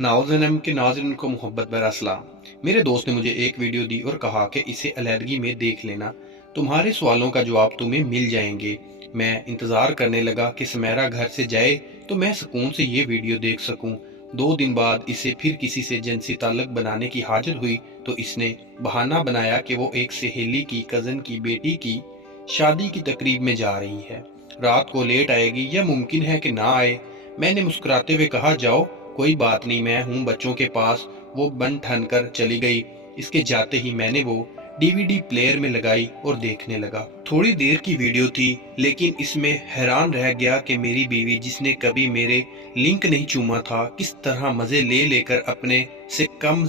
नाज़िम के नाज़रीन को मोहब्बत भरा सलाम। मेरे दोस्त ने मुझे एक वीडियो दी और कहा कि इसे अलहदगी में देख लेना, तुम्हारे सवालों का जवाब तुम्हें मिल जाएंगे। मैं इंतज़ार करने लगा कि सुमेरा घर से जाए तो मैं सुकून से ये वीडियो देख सकूं। 2 दिन बाद इसे फिर किसी से जिनसी ताल्लुक बनाने की हाजत हुई तो इसने बहाना बनाया कि वो एक सहेली की कज़न की बेटी की शादी की तकरीब में जा रही है, रात को लेट आएगी या मुमकिन है कि ना आए। मैंने मुस्कुराते हुए कहा, जाओ, कोई बात नहीं, मैं हूँ बच्चों के पास। वो बन ठन कर चली गई। इसके जाते ही मैंने वो डीवीडी प्लेयर में लगाई और देखने लगा। थोड़ी देर की वीडियो थी, लेकिन इसमें हैरान रह गया कि मेरी बीवी, जिसने कभी मेरे लिंक नहीं चूमा था, किस तरह मजे ले लेकर अपने से कम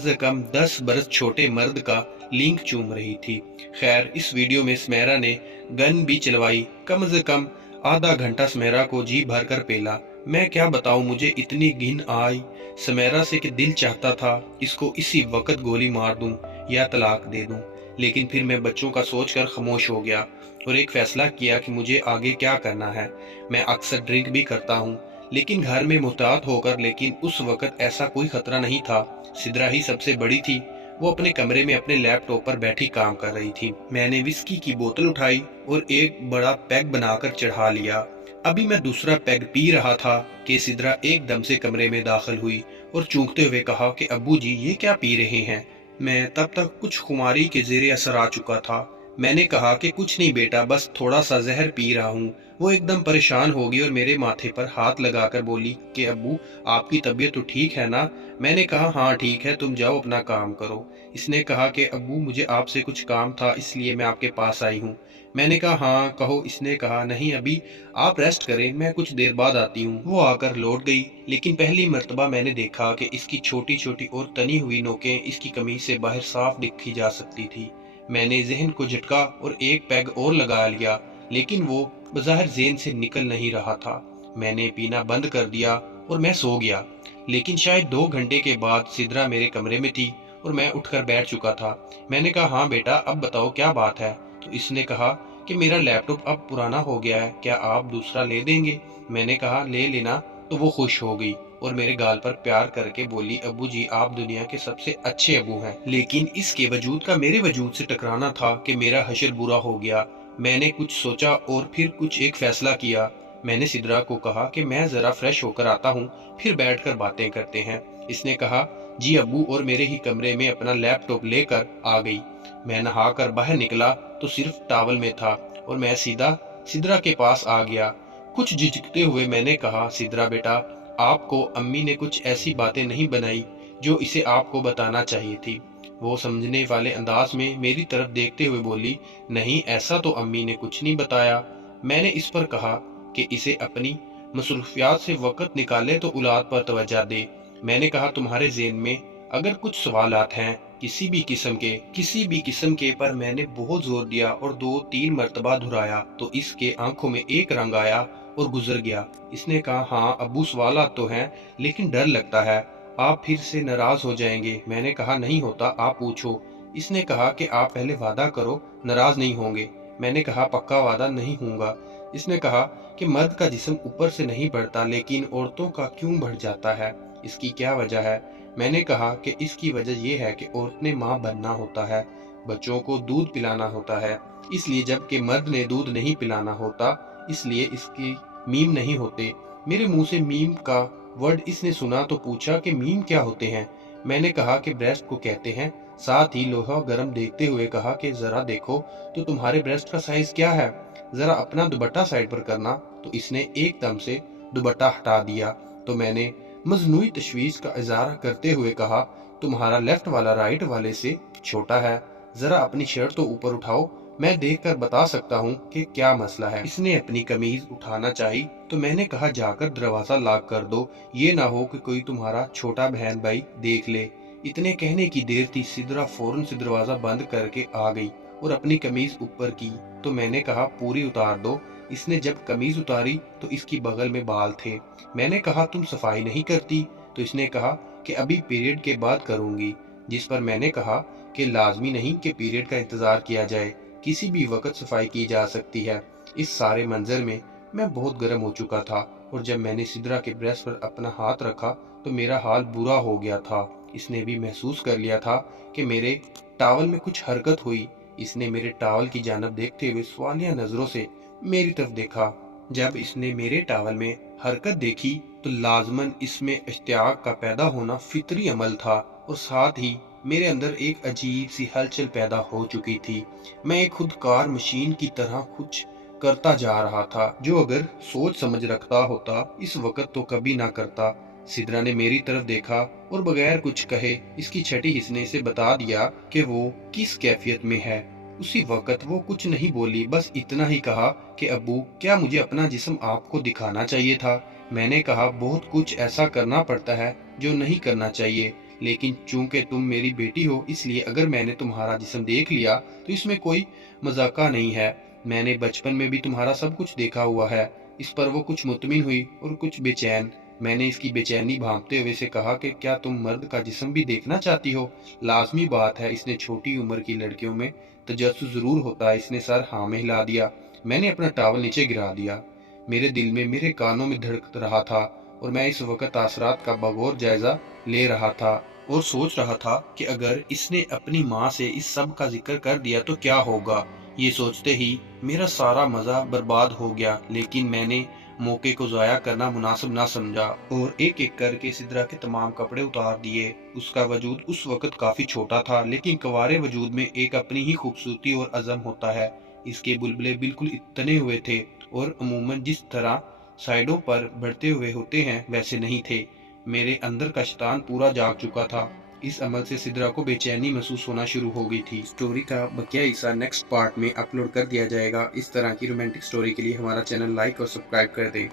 10 बरस छोटे मर्द का लिंक चूम रही थी। खैर, इस वीडियो में सुमेरा ने गन भी चलवाई। कम से कम आधा घंटा सुमेरा को जी भर कर पेला। मैं क्या बताऊं, मुझे इतनी घिन आई सुमेरा से कि दिल चाहता था इसको इसी वक्त गोली मार दूं या तलाक दे दूं। लेकिन फिर मैं बच्चों का सोचकर खामोश हो गया और एक फैसला किया कि मुझे आगे क्या करना है। मैं अक्सर ड्रिंक भी करता हूँ, लेकिन घर में मुहतात होकर। लेकिन उस वक्त ऐसा कोई खतरा नहीं था। सिद्रा ही सबसे बड़ी थी। वो अपने कमरे में अपने लैपटॉप पर बैठी काम कर रही थी। मैंने विस्की की बोतल उठाई और एक बड़ा पैग बनाकर चढ़ा लिया। अभी मैं दूसरा पैग पी रहा था कि सिद्रा एकदम से कमरे में दाखिल हुई और चूंकते हुए कहा कि अब्बू जी, ये क्या पी रहे हैं। मैं तब तक कुछ खुमारी के जेरे असर आ चुका था। मैंने कहा कि कुछ नहीं बेटा, बस थोड़ा सा जहर पी रहा हूँ। वो एकदम परेशान हो गई और मेरे माथे पर हाथ लगाकर बोली कि अब्बू, आपकी तबीयत तो ठीक है ना। मैंने कहा, हाँ ठीक है, तुम जाओ अपना काम करो। इसने कहा कि अब्बू, मुझे आपसे कुछ काम था, इसलिए मैं आपके पास आई हूँ। मैंने कहा, हाँ कहो। इसने कहा, नहीं अभी आप रेस्ट करें, मैं कुछ देर बाद आती हूँ। वो आकर लौट गई, लेकिन पहली मर्तबा मैंने देखा कि इसकी छोटी छोटी और तनी हुई नोकें इसकी कमीज से बाहर साफ दिखी जा सकती थी। मैंने जहन को झटका और एक पैग और लगा लिया, लेकिन वो बज़ाहिर ज़हन से निकल नहीं रहा था। मैंने पीना बंद कर दिया और मैं सो गया। लेकिन शायद 2 घंटे के बाद सिद्रा मेरे कमरे में थी और मैं उठकर बैठ चुका था। मैंने कहा, हाँ बेटा, अब बताओ क्या बात है। तो इसने कहा कि मेरा लैपटॉप अब पुराना हो गया है, क्या आप दूसरा ले देंगे। मैंने कहा, ले लेना। तो वो खुश हो गई और मेरे गाल पर प्यार करके बोली, अब्बू जी, आप दुनिया के सबसे अच्छे अब्बू हैं। लेकिन इसके वजूद का मेरे वजूद से टकराना था कि मेरा हशर बुरा हो गया। मैंने कुछ सोचा और फिर कुछ एक फैसला किया। मैंने सिद्रा को कहा कि मैं जरा फ्रेश होकर आता हूँ, फिर बैठकर बातें करते हैं। इसने कहा, जी अब्बू, और मेरे ही कमरे में अपना लैपटॉप लेकर आ गई। मैं नहाकर बाहर निकला तो सिर्फ टावल में था और मैं सीधा सिद्रा के पास आ गया। कुछ झिझकते हुए मैंने कहा, सिद्रा बेटा, आपको अम्मी ने कुछ ऐसी बातें नहीं बनाई जो इसे आपको बताना चाहिए थी। वो समझने वाले अंदाज में मेरी तरफ देखते हुए बोली, नहीं ऐसा तो अम्मी ने कुछ नहीं बताया। मैंने इस पर कहा कि इसे अपनी मसरूफियात से वक़्त निकाले तो औलाद पर तवज्जो दे। मैंने कहा, तुम्हारे ज़हन में अगर कुछ सवालात हैं किसी भी किस्म के, पर मैंने बहुत जोर दिया और 2-3 मर्तबा दोहराया तो इसके आंखों में एक रंग आया और गुजर गया। इसने कहा, हाँ अब्बू, सवालात तो हैं, लेकिन डर लगता है आप फिर से नाराज हो जाएंगे। मैंने कहा, नहीं होता, आप पूछो। इसने कहा कि आप पहले वादा करो नाराज नहीं होंगे। मैंने कहा, पक्का वादा नहीं होऊंगा। इसने कहा कि मर्द का जिस्म ऊपर से नहीं बढ़ता, लेकिन औरतों का क्यों बढ़ जाता है, इसकी क्या वजह है। मैंने कहा कि इसकी वजह यह है कि औरत ने माँ बनना होता है, बच्चों को दूध पिलाना होता है, इसलिए, जबकि मर्द ने दूध नहीं पिलाना होता, इसलिए इसकी मीम नहीं होते। मेरे मुंह से मीम का वर्ड इसने सुना तो पूछा कि मीम क्या होते हैं। मैंने कहा कि ब्रेस्ट को कहते हैं। साथ ही लोहा गर्म देखते हुए कहा कि जरा देखो तो तुम्हारे ब्रेस्ट का साइज क्या है, जरा अपना दुपट्टा साइड पर करना। तो इसने एकदम से दुपट्टा हटा दिया। तो मैंने मजनूई तशवीश का इज़हार करते हुए कहा, तुम्हारा लेफ्ट वाला राइट वाले से छोटा है, जरा अपनी शर्ट तो ऊपर उठाओ, मैं देखकर बता सकता हूँ कि क्या मसला है। इसने अपनी कमीज उठाना चाही तो मैंने कहा, जाकर दरवाजा लॉक कर दो, ये ना हो कि कोई तुम्हारा छोटा बहन भाई देख ले। इतने कहने की देर थी, सिद्रा फौरन से दरवाजा बंद करके आ गई और अपनी कमीज ऊपर की। तो मैंने कहा, पूरी उतार दो। इसने जब कमीज उतारी तो इसकी बगल में बाल थे। मैंने कहा, तुम सफाई नहीं करती। तो इसने कहा कि अभी पीरियड के बाद करूंगी। जिस पर मैंने कहा कि लाजमी नहीं कि पीरियड का इंतजार किया जाए, किसी भी वक्त सफाई की जा सकती है। इस सारे मंजर में मैं बहुत गर्म हो चुका था और जब मैंने सिद्रा के ब्रेस्ट पर अपना हाथ रखा تو میرا حال برا ہو گیا تھا۔ اس نے بھی محسوس کر لیا تھا کہ میرے ٹاول میں کچھ حرکت ہوئی۔ اس نے میرے ٹاول کی جانب دیکھتے ہوئے سوالیہ نظروں سے میری طرف دیکھا۔ جب اس نے میرے ٹاول میں حرکت دیکھی تو لازماً اس میں اشتیاق کا پیدا ہونا فطری عمل تھا، اور ساتھ ہی میرے اندر ایک عجیب سی ہلچل پیدا ہو چکی تھی۔ میں ایک خودکار مشین کی طرح کچھ کرتا جا رہا تھا جو اگر سوچ سمجھ رکھتا ہوتا اس وقت تو کبھی نہ کرتا۔ سدرا نے میری طرف دیکھا اور بغیر کچھ کہے اس کی چھٹی حصے سے بتا دیا کہ وہ کس کیفیت میں ہے۔ اسی وقت وہ کچھ نہیں بولی، بس اتنا ہی کہا کہ ابو، کیا مجھے اپنا جسم آپ کو دکھانا چاہیے تھا؟ میں نے کہا بہت کچھ ایسا کرنا پڑتا ہے جو نہیں کرنا چاہیے، لیکن چونکہ تم میری بیٹی ہو اس لیے اگر میں نے تمہارا جسم دیکھ لیا تو اس میں کوئی مذاقہ نہیں ہے۔ میں نے بچپن میں بھی تمہارا سب کچھ دیکھا ہوا ہے۔ اس پر وہ کچھ مطمئن ہوئی اور کچھ بے چین۔ میں نے اس کی بے چینی بھانپتے ہوئے سے کہا کہ کیا تم مرد کا جسم بھی دیکھنا چاہتی ہو؟ لازمی بات ہے، اس نے چھوٹی عمر کی لڑکیوں میں تجسس ضرور ہوتا ہے۔ اس نے سر ہاں میں ہلا دیا۔ میں نے اپنا ٹاول نیچے گرا دیا۔ میرے دل میں میرے کانوں میں دھڑک رہا تھا اور میں اس وقت تاثرات کا بغور جائزہ لے رہا تھا اور سوچ رہا تھا کہ اگر اس نے اپنی ماں سے اس سب کا ذکر کر دیا تو کیا ہوگا۔ یہ سوچتے ہی میرا سارا مزہ برباد ہو گیا، لیکن میں نے موقع کو ضائع کرنا مناسب نہ سمجھا اور ایک ایک کر کے سدرا کے تمام کپڑے اتار دیے۔ اس کا وجود اس وقت کافی چھوٹا تھا، لیکن کنوارے وجود میں ایک اپنی ہی خوبصورتی اور عزم ہوتا ہے۔ اس کے بلبلے بالکل اتنے ہوئے تھے اور عموماً جس طرح سائیڈوں پر بڑھتے ہوئے ہوتے ہیں ویسے نہیں تھے۔ میرے اندر کا شیطان پورا جاگ چکا تھا۔ اس عمل سے سدرا کو بے چینی محسوس ہونا شروع ہو گئی تھی۔ سٹوری کا بقیہ حصہ نیکسٹ پارٹ میں اپلوڈ کر دیا جائے گا۔ اس طرح کی رومانٹک سٹوری کے لیے ہمارا چینل لائک اور سبسکرائب کر دیں۔